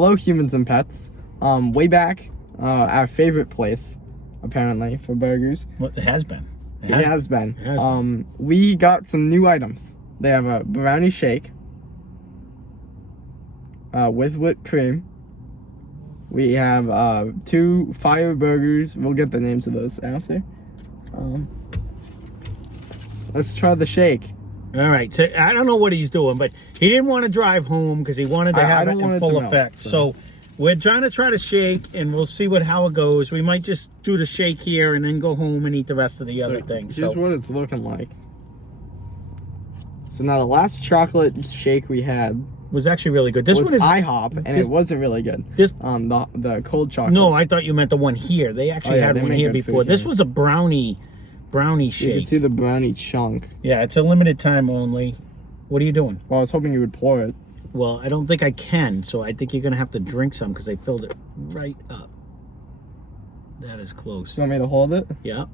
Hello, humans and pets. Wayback, our favorite place, apparently, for burgers. Well, it has been. It has been. We got some new items. They have a Brownie Shake with whipped cream. We have 2 fire burgers. We'll get the names of those after. Let's try the shake. All right. So I don't know what he's doing, but he didn't want to drive home because he wanted to have it in full effect. So we're trying to try to shake, and we'll see how it goes. We might just do the shake here and then go home and eat the rest of the other things. Here's what it's looking like. So now the last chocolate shake we had was actually really good. This one is IHOP, and it wasn't really good. This the cold chocolate. No, I thought you meant the one here. They actually had one here before. This was a brownie shake. You can see the brownie chunk. Yeah, it's a limited time only. What are you doing? Well, I was hoping you would pour it. Well, I don't think I can, so I think you're gonna have to drink some because they filled it right up. That is close. You want me to hold it? Yeah.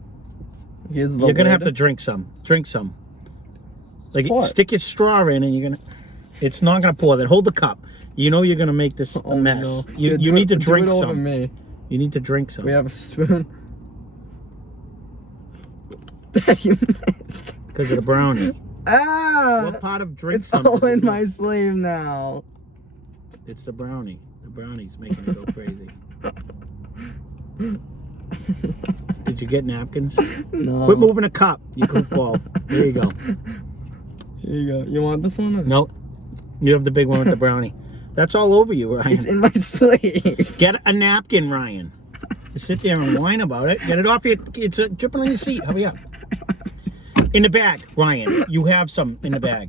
Here's the You're gonna lid. have to drink some. Drink some. Like Pour it. stick your straw in, and you're gonna. It's not gonna pour that. Hold the cup. You know you're gonna make this a mess. No. You need to drink do it over some. Me. You need to drink some. We have a spoon. You missed. Because of the brownie. Ah! What part of drink It's some? all in my sleeve now. It's the brownie. The brownie's making it go crazy. Did you get napkins? No. Quit moving a cup, you goofball. There you go. Here you go. You want this one? Or? Nope. You have the big one with the brownie. That's all over you, Ryan. It's in my sleeve. Get a napkin, Ryan. You sit there and whine about it. Get it off your... It's dripping on your seat. Hurry up. In the bag, Ryan. You have some in the bag.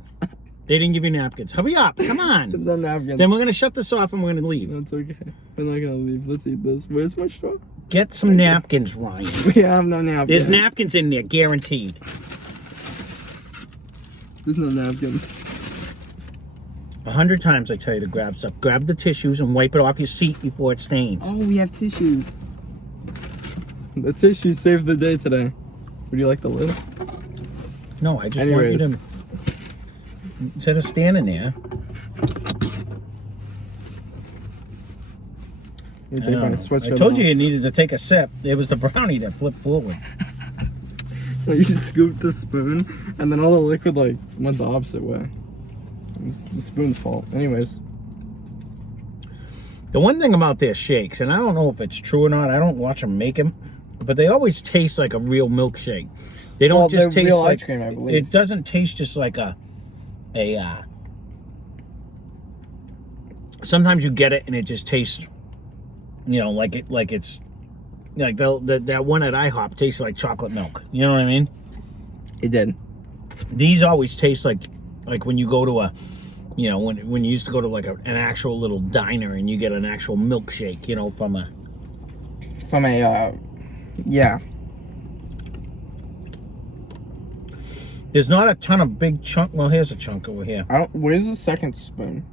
They didn't give you napkins. Hurry up. Come on. There's no napkin. Then we're going to shut this off and we're going to leave. That's okay. We're not going to leave. Let's eat this. Where's my straw? Get some napkins, Ryan. We have no napkins. There's napkins in there, guaranteed. There's no napkins. 100 times I tell you to grab stuff. Grab the tissues and wipe it off your seat before it stains. Oh, we have tissues. The tissues saved the day today. Would you like the lid? No, I just want you to... Instead of standing there... I told you needed to take a sip. It was the brownie that flipped forward. You scooped the spoon, and then all the liquid went the opposite way. It was the spoon's fault. Anyways. The one thing about their shakes, and I don't know if it's true or not, I don't watch them make them, but they always taste like a real milkshake. They don't just taste real like ice cream, I believe. It doesn't taste just like sometimes you get it and it just tastes, like it's like that one at IHOP tastes like chocolate milk. You know what I mean? It did. These always taste like when you go to a, when you used to go to an actual little diner and you get an actual milkshake, from a yeah. There's not a ton of big chunk. Well, here's a chunk over here. Where's the second spoon?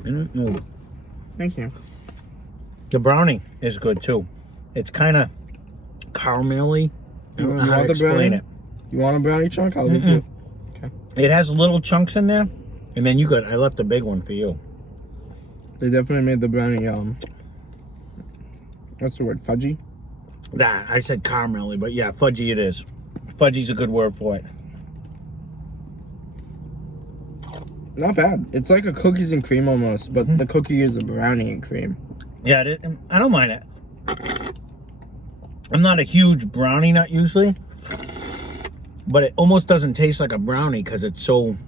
I don't know. Thank you. The brownie is good too. It's kind of caramelly. I don't know how to explain it. You want a brownie chunk? I'll give you. Okay. It has little chunks in there, and then I left a big one for you. They definitely made the brownie what's the word? Fudgy? I said caramelly, but yeah, fudgy it is. Fudgy's a good word for it. Not bad. It's like a cookies and cream almost, but the cookie is a brownie and cream. Yeah, I don't mind it. I'm not a huge brownie nut usually, but it almost doesn't taste like a brownie because it's so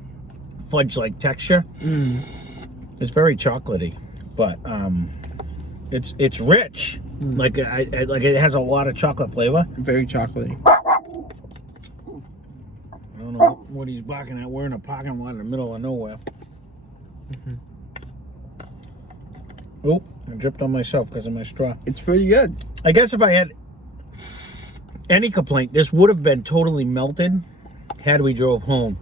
fudge-like texture. It's very chocolatey, but it's rich. Like it has a lot of chocolate flavor. Very chocolatey. I don't know what he's barking at. We're in a parking lot in the middle of nowhere. Oh, I dripped on myself because of my straw. It's pretty good. I guess if I had any complaint, this would have been totally melted had we drove home.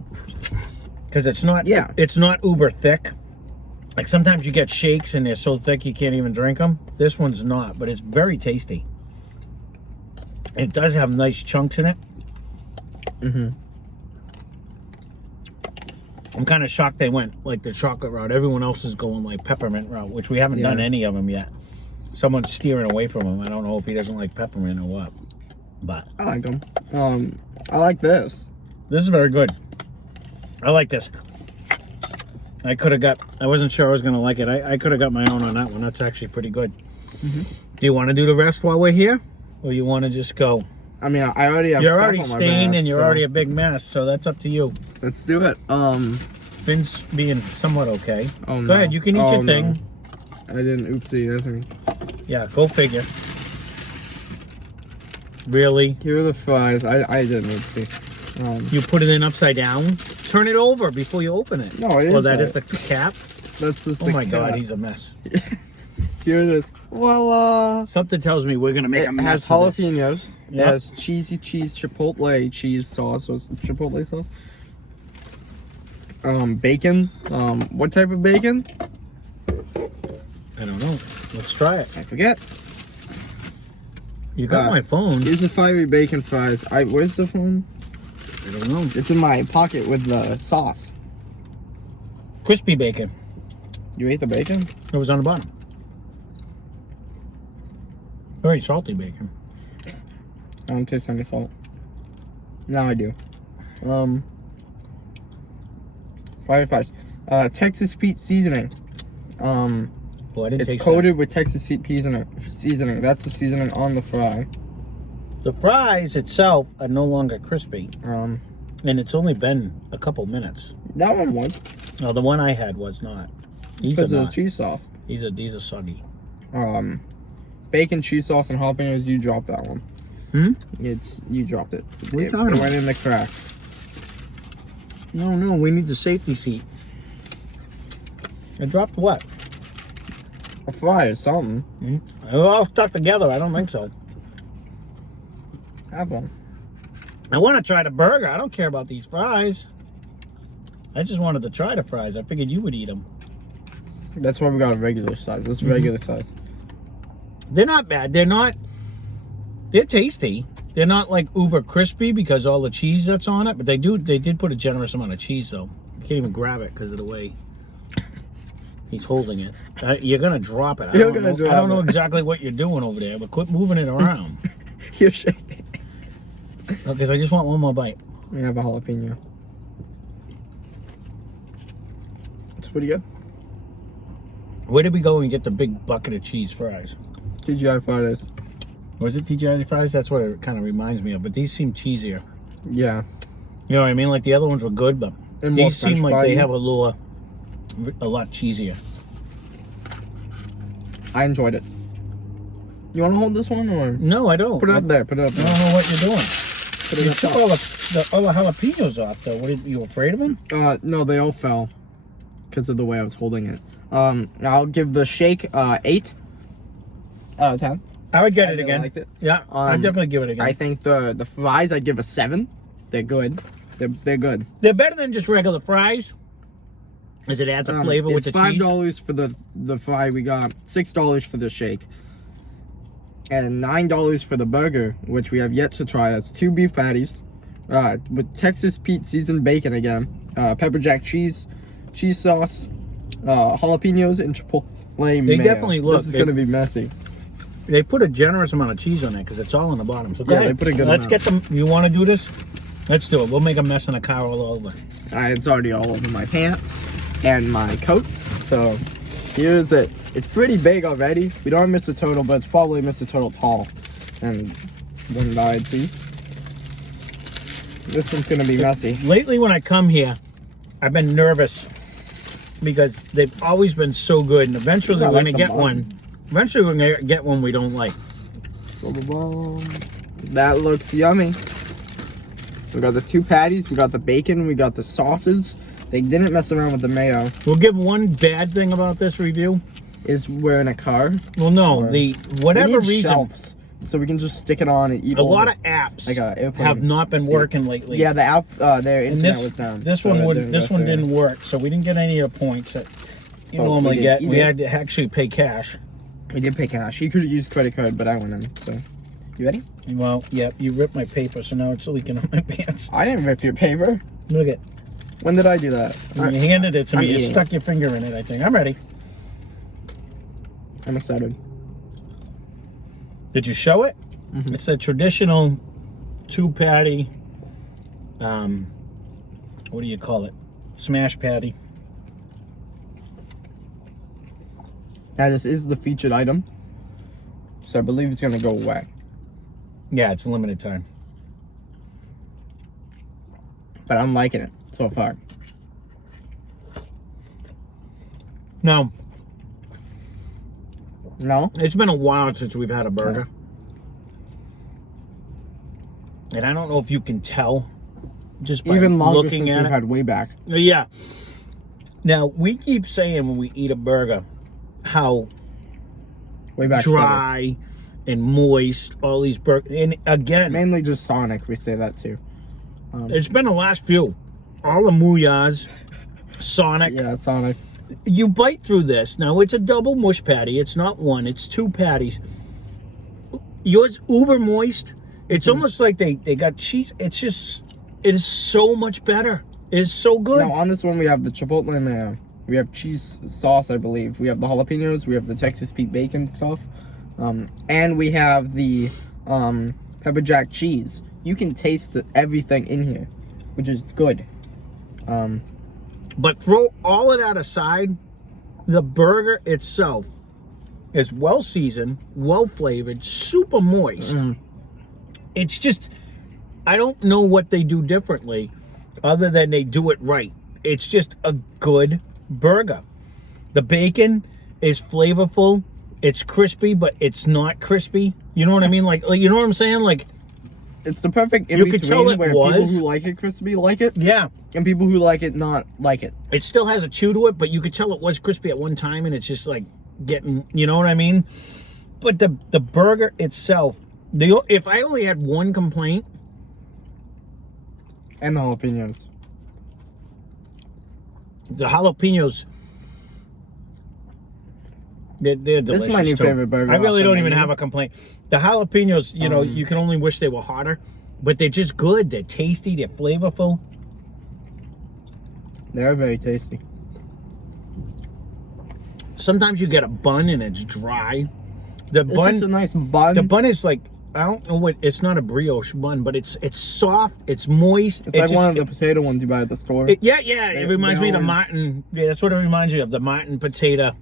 Because it's not uber thick. Like sometimes you get shakes and they're so thick you can't even drink them. This one's not, but it's very tasty. It does have nice chunks in it. I'm kind of shocked they went like the chocolate route. Everyone else is going like peppermint route, which we haven't done any of them yet. Someone's steering away from him. I don't know if he doesn't like peppermint or what. But I like them. I like this. This is very good. I like this. I wasn't sure I was going to like it. I could have got my own on that one. That's actually pretty good. Do you want to do the rest while we're here? Or you want to just go? I mean, I already have You're stuff already on my stained back, and you're so already a big mess, so that's up to you. let's do it. Finn's being somewhat okay. Oh, Go no. ahead, you can eat your thing. No. I didn't oopsie anything. Yeah, go figure. Really? Here are the fries. I didn't oopsie. You put it in upside down? Turn it over before you open it. No, it is. Well, that is the cap? That's just Oh the my God, cap. he's a mess. Here it is. Well, Something tells me we're going to make it a mess has of this. jalapenos. Yep. It has cheesy cheese chipotle cheese sauce. So it's chipotle sauce. Bacon. What type of bacon? I don't know. Let's try it. I forget. You got my phone. These are fiery bacon fries. Where's the phone? I don't know. It's in my pocket with the sauce. Crispy bacon. You ate the bacon? It was on the bottom. Very salty bacon. I don't taste any salt. Now I do. Fiery fries. Texas Pete seasoning. Oh, I didn't It's taste coated with Texas Pete seasoning. That's the seasoning on the fry. that. The fries itself are no longer crispy. And it's only been a couple minutes. That one was. No, the one I had was not. These Because are of the not. cheese sauce. These are soggy. Bacon, cheese sauce, and jalapenos. You dropped that one. You dropped it. What are you It talking went about? in the crack. No, we need the safety seat. I dropped what? A fry or something. They're all stuck together. I don't think so. Have one. I want to try the burger. I don't care about these fries. I just wanted to try the fries. I figured you would eat them. That's why we got a regular size. This is regular size. They're not bad. They're tasty. They're not like uber crispy because all the cheese that's on it, but they did put a generous amount of cheese though. You can't even grab it because of the way he's holding it. You're gonna drop it. I don't know exactly what you're doing over there, but quit moving it around. You're shaking. Because I just want one more bite. We have a jalapeno. It's pretty good. Where did we go and get the big bucket of cheese fries? TGI Fridays. Was it TGI fries? That's what it kind of reminds me of. But these seem cheesier. Yeah. You know what I mean? Like the other ones were good, but And more these seem French like they fry-y. have a lot cheesier. I enjoyed it. You want to hold this one or? No, I don't. Put it up there. Put it up I there. don't know what you're doing. Put it You up took top. all the jalapenos off, though. You afraid of them? No, they all fell because of the way I was holding it. I'll give the shake 8 out of 10. I would get I it really again. liked it. Yeah, I'd definitely give it again. I think the fries I'd give a 7. They're good. They're good. They're better than just regular fries, as it adds a flavor with the it's cheese. $5 for the fry we got, $6 for the shake, and $9 for the burger, which we have yet to try. That's 2 beef patties with Texas Pete seasoned bacon again, pepper jack cheese sauce, jalapenos, and chipotle mayo. definitely look- This is gonna be messy. They put a generous amount of cheese on there because it's all on the bottom. So go Yeah, they ahead. put a good Let's amount. get them. You want to do this? Let's do it. We'll make a mess in the car all over. It's already all over my pants and my coat. So here's it. It's pretty big already. We don't have Mr. Total, but it's probably Mr. Total tall. And one died too. This one's gonna be messy. Lately, when I come here, I've been nervous because they've always been so good, and eventually I we're like gonna the get bun. one. Eventually, we're gonna get one we don't like. That looks yummy. We got the 2 patties, we got the bacon, we got the sauces. They didn't mess around with the mayo. We'll give one bad thing about this review. Is we're in a car. Well, no, Or- whatever we need reason, shelves, so we can just stick it on and eat a all lot of of apps Like a airplane have not been seat. working lately. Yeah, the app, their and internet this was down. this so one that would didn't this go one through. didn't work, so we didn't get any of the points that you Oh, normally we did. get. You We did. had to actually pay cash. We did pay cash. He could have used credit card, but I went in. So, you ready? Well, yeah, you ripped my paper, so now it's leaking on my pants. I didn't rip your paper. Look at. When did I do that? You handed it to me. You eating stuck your finger in it, I think. I'm ready. I'm excited. Did you show it? Mm-hmm. It's a traditional 2-patty, what do you call it? Smash patty. Now, this is the featured item, so I believe it's going to go away. Yeah, it's a limited time. But I'm liking it so far. Now, No? it's been a while since we've had a burger. And I don't know if you can tell just by Even longer looking since at we've it. had Wayback. Yeah. Now, we keep saying when we eat a burger how Wayback's dry and moist all these burgers. And better. again, Mainly just Sonic, we say that too. it's been the last few. All the Muyas, Sonic. Yeah, Sonic. You bite through this. Now, it's a double mush patty. It's not one. It's 2 patties. Yours uber moist. It's almost like they got cheese. It's just, it is so much better. It is so good. Now, on this one, we have the Chipotle mayo. We have cheese sauce, I believe. We have the jalapenos. We have the Texas Pete bacon stuff. And we have the pepper jack cheese. You can taste everything in here, which is good. But throw all of that aside, the burger itself is well seasoned, well flavored, super moist. It's just, I don't know what they do differently other than they do it right. It's just a good burger. The bacon is flavorful. It's crispy, but it's not crispy. You know what I mean? Like you know what I'm saying? Like, it's the perfect in You could tell between it where people was. who like it crispy like it, yeah. and people who like it not like it. It still has a chew to it, but you could tell it was crispy at one time, and it's just like getting, you know what I mean? But the burger itself, if I only had one complaint, And the jalapenos. the jalapenos, they're delicious. This is my new too. favorite burger I really off the don't even menu. have a complaint. The jalapenos, you know, you can only wish they were hotter, but they're just good. They're tasty. They're flavorful. They're very tasty. Sometimes you get a bun and it's dry. The It's bun, just a nice bun. the bun is like, I don't know what, it's not a brioche bun, but it's soft, it's moist. It's like one of the potato ones you buy at the store. Yeah, it reminds me of the always- Martin. Yeah, that's what it reminds me of, the Martin potato.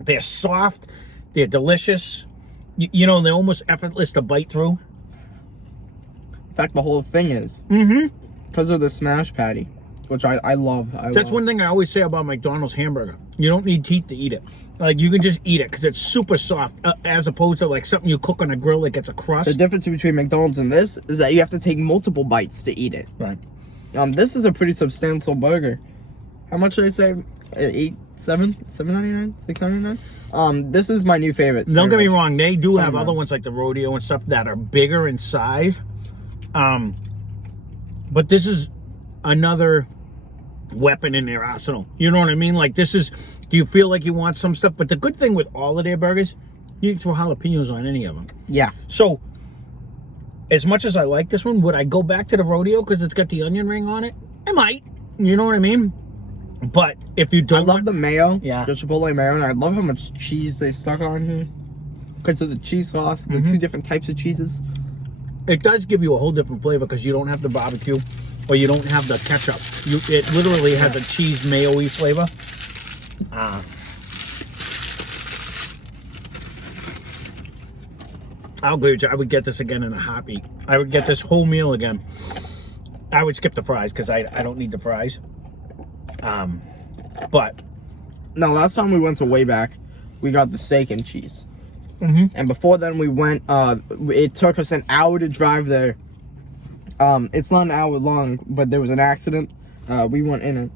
They're soft, they're delicious. You know, they're almost effortless to bite through. In fact, the whole thing is. Because of the smash patty, which I love. That's one thing I always say about McDonald's hamburger. You don't need teeth to eat it. Like, you can just eat it because it's super soft, as opposed to like something you cook on a grill that gets a crust. The difference between McDonald's and this is that you have to take multiple bites to eat it. Right. This is a pretty substantial burger. How much did I say? $7.99? $6.99? This is my new favorite. Don't get me sandwich. wrong, they do have no. other ones like the rodeo and stuff that are bigger in size. But this is another weapon in their arsenal. You know what I mean? Like, this is, do you feel like you want some stuff? But the good thing with all of their burgers, you can throw jalapenos on any of them. Yeah. So, as much as I like this one, would I go back to the rodeo because it's got the onion ring on it? I might. You know what I mean? But if you don't I love the mayo. Yeah. The Chipotle mayo, and I love how much cheese they stuck on here. Because of the cheese sauce, the two different types of cheeses. it does give you a whole different flavor because you don't have the barbecue or you don't have the ketchup. It literally has a cheese mayo-y flavor. I'll agree with you. I would get this again in a heartbeat. I would get this whole meal again. I would skip the fries because I don't need the fries. But No, last time we went to Wayback, we got the steak and cheese. And before then we went, it took us an hour to drive there. It's not an hour long, but there was an accident. We weren't in it.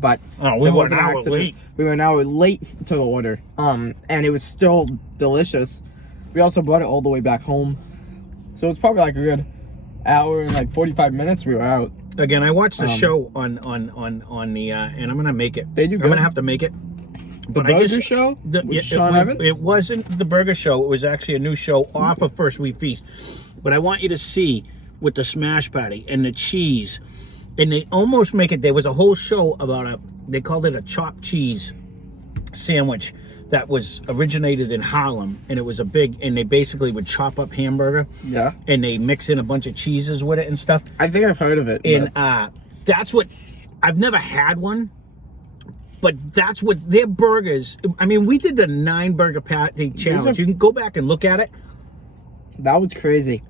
But we there were was an hour late. We were an hour late to the order. And it was still delicious. We also brought it all the way back home. So it was probably like a good hour and like 45 minutes we were out. Again, I watched the show on the and I'm gonna make it. They do I'm good. gonna have to make it. The burger show with Sean Evans? It wasn't the burger show. It was actually a new show off of First Week Feast. But I want you to see with the smash patty and the cheese And they almost make it. There was a whole show about they called it a chopped cheese sandwich that was originated in Harlem, and it was and they basically would chop up hamburger. Yeah. And they mix in a bunch of cheeses with it and stuff. I think I've heard of it. And that's what, I've never had one, but that's what their burgers, I mean, we did the 9-burger patty challenge. You can go back and look at it. That was crazy.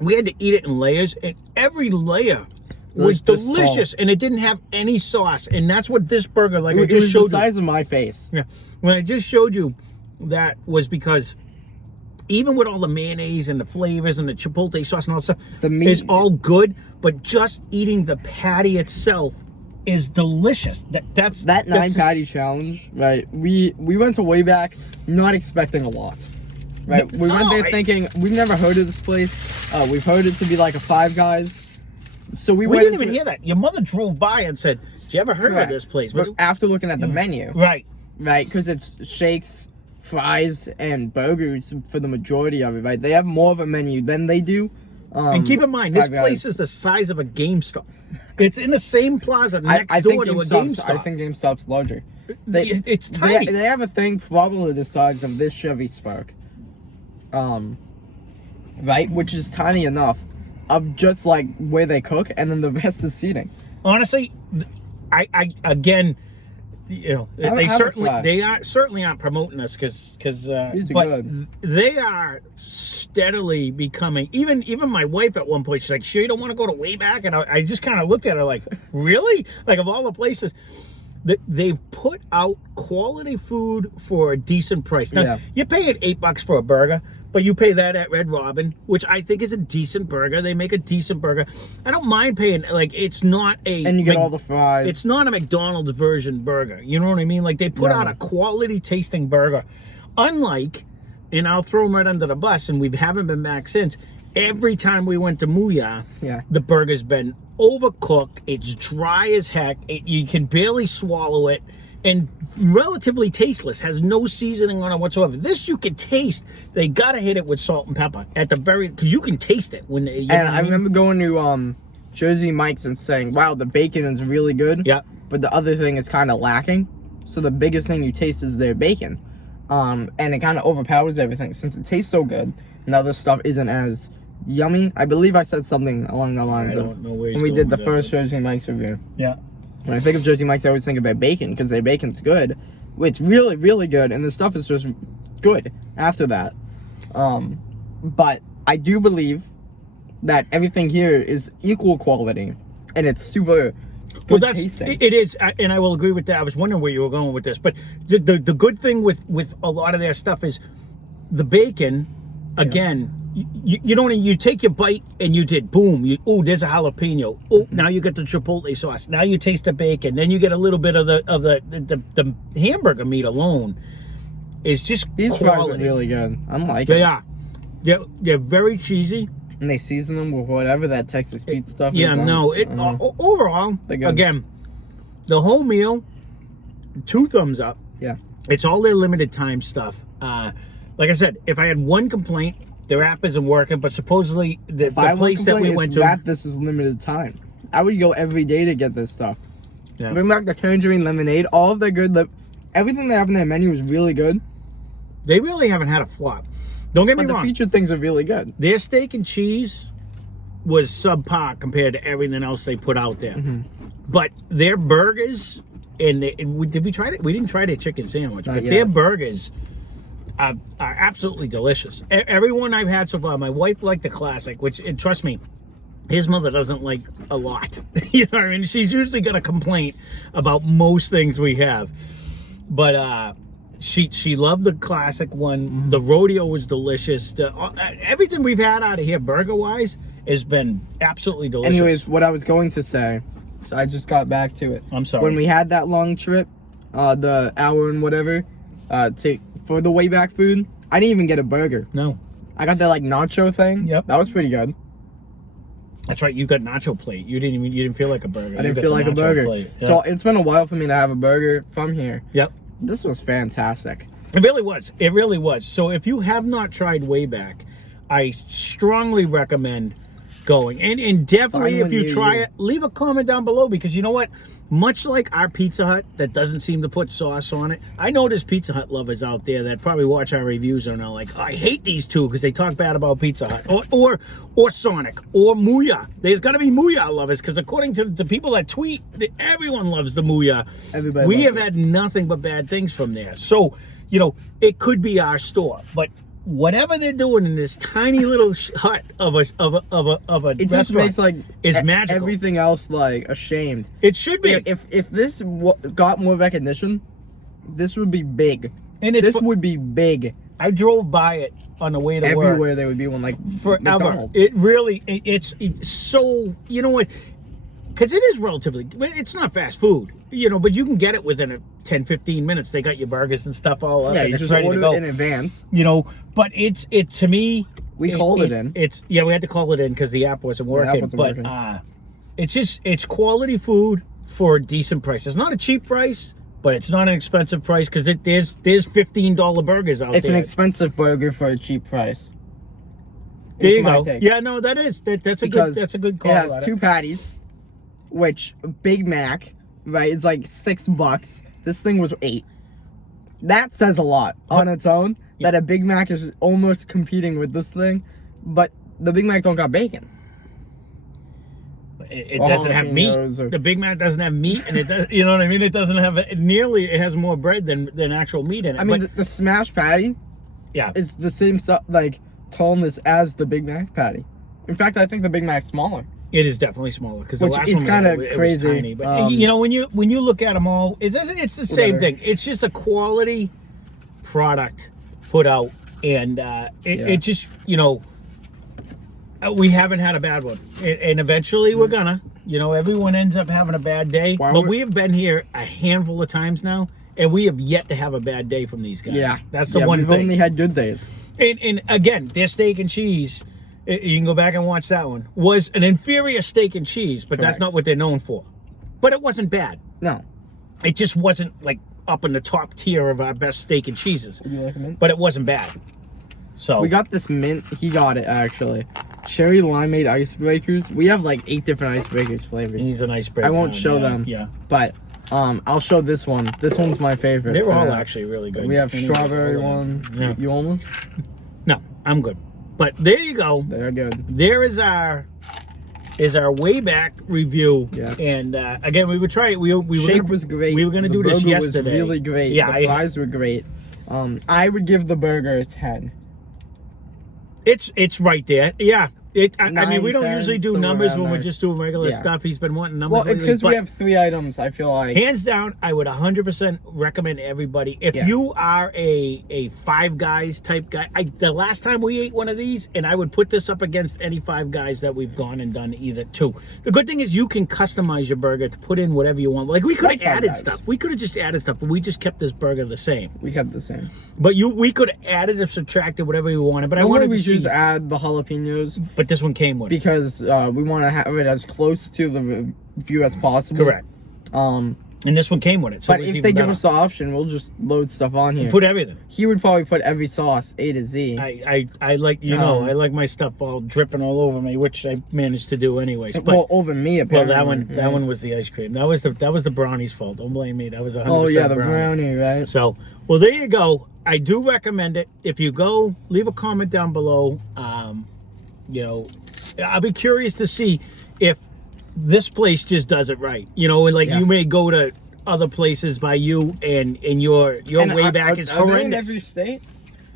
We had to eat it in layers, and every layer was delicious, and it didn't have any sauce. And that's what this burger, like I just showed you. It was the size of my face. Yeah, when I just showed you, that was because even with all the mayonnaise and the flavors and the chipotle sauce and all that stuff, the meat is all good. But just eating the patty itself is delicious. That's 9 patty challenge, right? We went to Wayback not expecting a lot. Right, we went there thinking we've never heard of this place. We've heard it to be like a Five Guys, so we didn't even hear that. Your mother drove by and said, "Did you ever heard of this place?" But after looking at the menu, right, because it's shakes, fries, and burgers for the majority of it. Right, they have more of a menu than they do. And keep in mind, this place is the size of a GameStop. It's in the same plaza next door to a GameStop. I think GameStop's larger. It's tiny. They have a thing probably the size of this Chevy Spark. Right, which is tiny enough of just like where they cook, and then the rest is seating. Honestly, I again, you know, they certainly aren't promoting us because good. They are steadily becoming. Even my wife at one point, she's like, "Sure, you don't want to go to Wayback?" And I just kind of looked at her like, "Really?" Like, of all the places. They've put out quality food for a decent price. Now, you're paying $8 for a burger, but you pay that at Red Robin, which I think is a decent burger. They make a decent burger. I don't mind paying, like, it's not a... And you get all the fries. It's not a McDonald's version burger. You know what I mean? Like, they put out a quality tasting burger. Unlike, and I'll throw them right under the bus, and we haven't been back since, every time we went to Mooyah, the burger's been overcooked. It's dry as heck. You can barely swallow it, and relatively tasteless. Has no seasoning on it whatsoever. This you can taste. They gotta hit it with salt and pepper at the very, because you can taste it when. I remember going to Jersey Mike's and saying, "Wow, the bacon is really good." Yeah. But the other thing is kind of lacking. So the biggest thing you taste is their bacon, and it kind of overpowers everything since it tastes so good. And the other stuff isn't as yummy. I believe I said something along the lines of when we did the first Jersey Mike's review. Yeah. When I think of Jersey Mike's, I always think of their bacon because their bacon's good. It's really, really good, and the stuff is just good after that. But I do believe that everything here is equal quality, and it's super good tasting. It is, and I will agree with that. I was wondering where you were going with this, but the good thing with a lot of their stuff is the bacon. Again, you take your bite and you did boom. There's a jalapeno. Now you get the chipotle sauce. Now you taste the bacon. Then you get a little bit of the hamburger meat alone. It's just these quality. Fries are really good. I'm liking. They are. They're very cheesy. And they season them with whatever that Texas Pete stuff is. Yeah, no. Overall, again, the whole meal, 2 thumbs up. Yeah. It's all their limited time stuff. Like I said, if I had one complaint, their app isn't working, but supposedly the place that we went to... this is limited time. I would go every day to get this stuff. Yeah. Bring back the tangerine lemonade. All of their good... everything they have in their menu is really good. They really haven't had a flop. Don't get me wrong. But the featured things are really good. Their steak and cheese was subpar compared to everything else they put out there. But their burgers... did we try it? We didn't try their chicken sandwich, but their burgers... are absolutely delicious. Everyone I've had so far, my wife liked the classic, which, and trust me, his mother doesn't like a lot. You know what I mean? She's usually got a complaint about most things we have. But she loved the classic one. The rodeo was delicious. Everything we've had out of here, burger-wise, has been absolutely delicious. Anyways, what I was going to say, so I just got back to it. I'm sorry. When we had that long trip, the hour and whatever, for the Wayback food, I didn't even get a burger. No. I got that like nacho thing. Yep. That was pretty good. That's right. You got nacho plate. You didn't feel like a burger. I didn't feel like a burger. Yeah. So it's been a while for me to have a burger from here. Yep. This was fantastic. It really was. It really was. So if you have not tried Wayback, I strongly recommend going. And definitely, Find if you one try near it, leave a comment down below, because you know what? Much like our Pizza Hut that doesn't seem to put sauce on it, I know there's Pizza Hut lovers out there that probably watch our reviews and are like, oh, I hate these two because they talk bad about Pizza Hut or Sonic or Muya. There's got to be Muya lovers, because according to the people that tweet, everyone loves the Muya. Everybody we loves have it. had nothing but bad things from there. So, you know, it could be our store, but whatever they're doing in this tiny little hut of a It just restaurant makes like is magical. everything else like ashamed. It should be. If this got more recognition, this would be big. And it's this would be big. I drove by it on the way to work. Everywhere there would be one, like Forever. McDonald's. It really, it's so, you know what? Because it is relatively, it's not fast food, you know, but you can get it within a 10, 15 minutes. They got your burgers and stuff all up. Yeah, and you it's just ready to order go. it in advance. You know, but it to me. We called it in. Yeah, we had to call it in because the app wasn't working. wasn't but working. It's quality food for a decent price. It's not a cheap price, but it's not an expensive price, because there's $15 burgers out there. It's an expensive burger for a cheap price. There It's you my go. take. Yeah, no, that's a good call. It has 2 patties, which Big Mac, right, is like $6. This thing was 8. That says a lot on its own, that a Big Mac is almost competing with this thing, but the Big Mac don't got bacon. It doesn't have meat. The Big Mac doesn't have meat, and it does, you know what I mean? It doesn't have it has more bread than actual meat in it. I mean, the smash patty yeah, is the same like tallness as the Big Mac patty. In fact, I think the Big Mac's smaller. it is definitely smaller, because the Which last is one kinda it crazy. was tiny. But you know, when you look at them all, it's the same thing. It's just a quality product put out, and it just, you know, we haven't had a bad one, and eventually we're gonna. You know, everyone ends up having a bad day, but we have been here a handful of times now, and we have yet to have a bad day from these guys. Yeah, that's the one we've thing. only had good days. And again, their steak and cheese, you can go back and watch that one, was an inferior steak and cheese, but that's Correct. not what they're known for. But it wasn't bad. No. It just wasn't like up in the top tier of our best steak and cheeses. Would you like a mint? But it wasn't bad. So We got this mint. He got it, actually. Cherry limeade icebreakers. We have like 8 different icebreakers flavors. he's a nice break. I won't show them. Yeah. But I'll show this one. This one's my favorite. They were all actually really good. We have Anyways, strawberry all of one. them. Yeah. You want one? No, I'm good. But there you go. They're good. There is our Wayback review. Yes. And again, we would try it. We Shake was great. We were gonna The do this burger yesterday. was really great. Yeah, the fries were great. I would give the burger a 10. It's right there. Yeah. I mean, we don't 9, usually do 10, numbers somewhere when we're around just doing regular Yeah. stuff. He's been wanting numbers. Well, it's lately, because but we have 3 items, I feel like. hands down, I would 100% recommend everybody. If Yeah. you are a Five Guys type guy, the last time we ate one of these, and I would put this up against any Five Guys that we've gone and done either too. The good thing is you can customize your burger to put in whatever you want. Like we could have Like Five added Guys. stuff. We could have just added stuff, but we just kept this burger the same. We kept the same. But we could have added or subtracted whatever we wanted. But I Normally wanted we to see. just add the jalapenos But this one came with it. because we want to have it as close to the review as possible. Correct. Um, And this one came with it. So but it was if even they give better. us the option, we'll just load stuff on here. Put everything. He would probably put every sauce A to Z. I like, you know, I like my stuff all dripping all over me, which I managed to do anyways. But well, over me apparently. that one was the ice cream. That was the brownie's fault. Don't blame me. That was 100% Oh yeah, the brownie. brownie, right? So, well, there you go. I do recommend it. If you go, leave a comment down below. You know, I'll be curious to see if this place just does it right. You know, like Yeah. you may go to other places by you, and your And Wayback is are they in horrendous. every state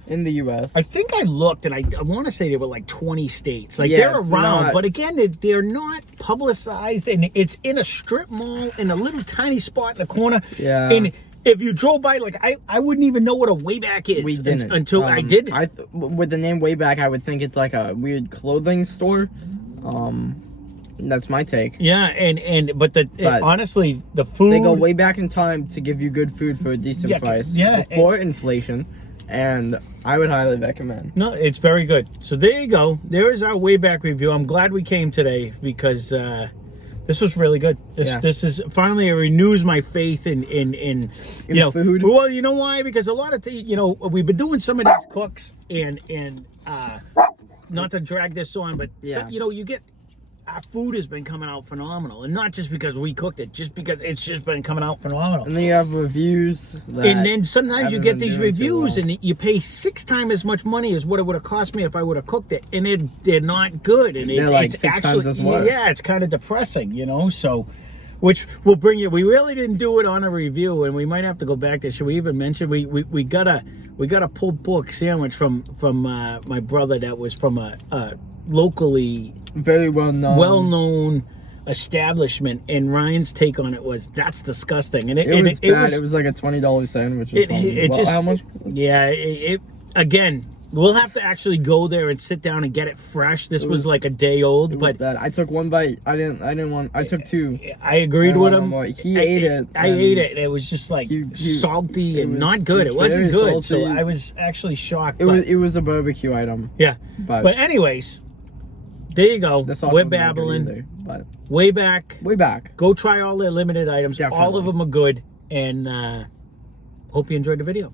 in the U.S. I think I looked, and I want to say there were like 20 states. Like Yeah, they're it's around, not- but again, they're not publicized, and it's in a strip mall in a little tiny spot in the corner. Yeah. And if you drove by, like I wouldn't even know what a Wayback is. We didn't until I did. With the name Wayback, I would think it's like a weird clothing store. That's my take. Yeah, but But honestly, the food. They go way back in time to give you good food for a decent Yeah, price. yeah, Before inflation, and I would highly recommend. No, it's very good. So there you go. There is our Wayback review. I'm glad we came today because this was really good. This is finally it renews my faith in you know food. Well, you know why? Because a lot of we've been doing some of these cooks and not to drag this on, but Yeah. you get our food has been coming out phenomenal, and not just because we cooked it, just because it's just been coming out phenomenal. And then you have reviews. And then sometimes you get these reviews, well. and you pay 6 times as much money as what it would have cost me if I would have cooked it, and they're not good, and they're like it's 6 actually times as worse. Yeah, it's kind of depressing, you know. So, which will bring you. We really didn't do it on a review, and we might have to go back there. Should we even mention we got a pulled pork sandwich from my brother that was from a locally very well known establishment, and Ryan's take on it was, that's disgusting, and it was bad. It was like a $20 sandwich or something. It just, how much? Yeah, again, we'll have to actually go there and sit down and get it fresh. This was like a day old, but bad. I took 1 bite. I didn't want. I took 2. I agreed with him. He ate it. I ate it, and it was just like salty and not good. It wasn't good, so I was actually shocked. It was a barbecue item. Yeah, but anyways, there you go. We're babbling. Either, but Wayback. Go try all their limited items. Definitely. All of them are good, and hope you enjoyed the video.